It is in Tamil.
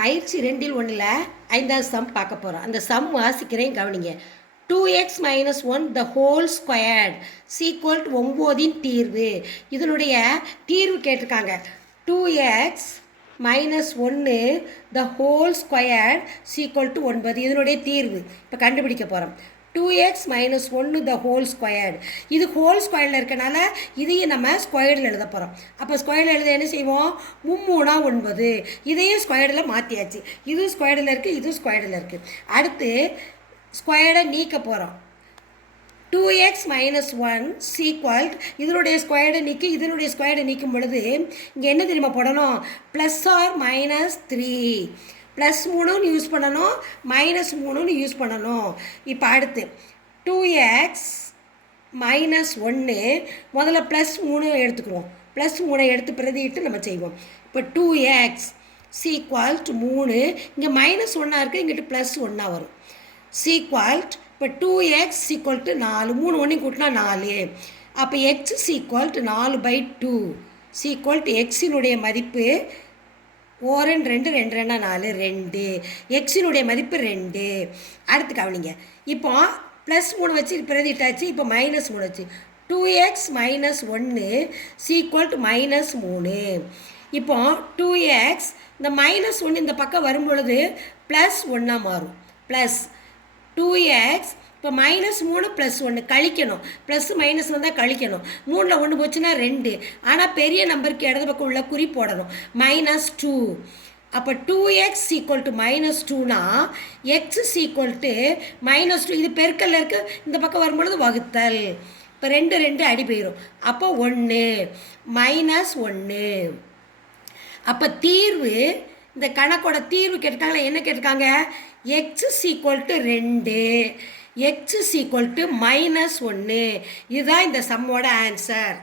பயிற்சி 2ல் 1ல் 5வது சம் பார்க்க போகிறோம். அந்த சம் வாசிக்கிறேன் கவனிங்க. 2x - 1 the whole squared sequel 9 தீர்வு. இதனுடைய தீர்வு கேட்டிருக்காங்க. 2x - 1 the whole squared sequel 9 இதனுடைய தீர்வு இப்போ கண்டுபிடிக்க போகிறோம். 2x - 1 the whole squared. இது ஹோல் ஸ்கொயரில் இருக்கனால இதையும் நம்ம ஸ்கொயர்டில் எழுத போகிறோம். அப்போ ஸ்கொயரில் எழுத என்ன செய்வோம்? 3 9. இதையும் ஸ்கொயர்டில் மாற்றியாச்சு. இது ஸ்கொயர்டில் இருக்குது, இது ஸ்கொயர்டில் இருக்குது. அடுத்து ஸ்கொயர்டை நீக்க போகிறோம். 2x - 1 சீக்வல் இதனுடைய ஸ்கொயர்டை நீக்கி இதனுடைய ஸ்கொயர்டை நீக்கும் பொழுது இங்கே என்ன தெரியுமா போடணும்? Plus or -3. ப்ளஸ் 3ன்னு யூஸ் பண்ணணும், -3ன்னு யூஸ் பண்ணணும். இப்போ அடுத்து 2x - 1 முதல்ல +3 எடுத்துக்குவோம். +3 எடுத்து பிரதியிட்டு நம்ம செய்வோம். இப்போ 2x சீக்வல் 3 இங்கே -1 இருக்குது, இங்கிட்டு +1 வரும். சீக்வல் இப்போ 2x சீக்வல் 4 3 ஒன்றையும் கூட்டினா 4. அப்போ x சீக்வல் 4/2 சீக்வல் எக்ஸினுடைய மதிப்பு 1 2 2 2 4 2. எக்ஸினுடைய மதிப்பு 2. அடுத்து கவனிங்க. இப்போ +3 வச்சு பிரதிட்டாச்சு. இப்போ -3 வச்சு 2x - 1 சீக்வல் -3. இப்போ 2x இந்த -1 இந்த பக்கம் வரும்பொழுது +1 மாறும். ப்ளஸ் 2x இப்போ -3 +1 கழிக்கணும். ப்ளஸ் மைனஸ் வந்தால் கழிக்கணும். 3ல் 1 போச்சுன்னா 2. ஆனால் பெரிய நம்பருக்கு இடது பக்கம் உள்ள குறி போடணும். -2. அப்போ 2x சீக்வல் -2னா x சீக்வல் -2. இது பெருக்கல்ல இருக்குது, இந்த பக்கம் வரும்பொழுது வகுத்தல். இப்போ 2 2 அடி போயிடும். அப்போ 1 -1. அப்போ தீர்வு இந்த கணக்கோட தீர்வு கேட்டிருக்காங்களா? என்ன கேட்டிருக்காங்க? x is equal 2, x is equal -1. இதுதான் இந்த சம்மோட ஆன்சர்.